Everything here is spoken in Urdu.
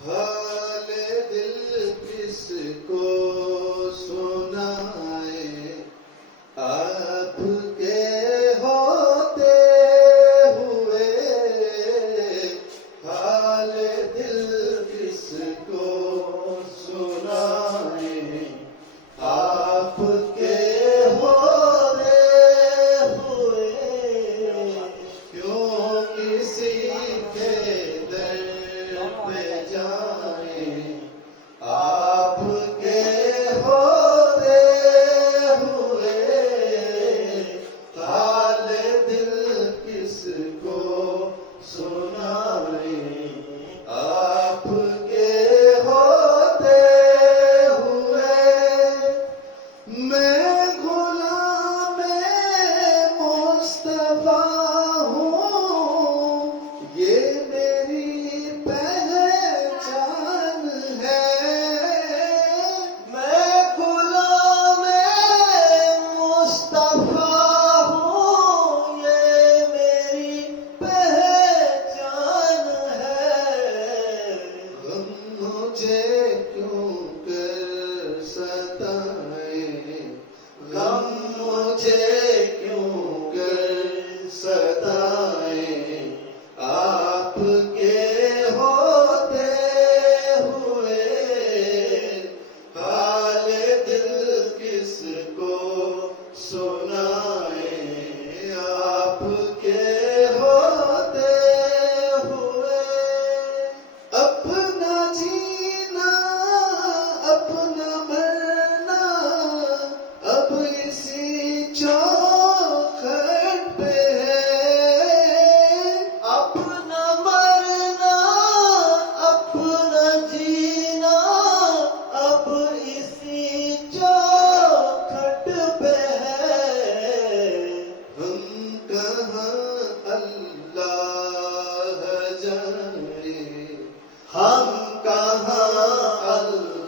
حال دل کس کو سنائے، آپ کے ہوتے ہوئے حال دل کس کو سنائے، آپ کے ہوتے ہوئے کیوں کسی کے در پہ جائیں، آپ کے ہوتے ہوئے حال دل کس کو سنائیں، آپ کے ہوتے ہوئے میں غلام مصطفیٰ ہوں، یہ میری پہچان ہے، میں غلام مصطفیٰ ہوں، یہ میری پہچان ہے، غم مجھے کیوں کر ستائیں، غم مجھے کیوں کر ستائیں، آپ کے ہوتے ہوئے حال دل کس کو سنائیں، آپ کے ہوتے ہوئے اپنا جینا اپنا مرنا اب اسی چوکھٹ پہ ہے، اپنا مرنا اپنا جینا اب اسی چوکھٹ پہ ہے، ہم کہاں اللہ جانے، ہم کہاں اللہ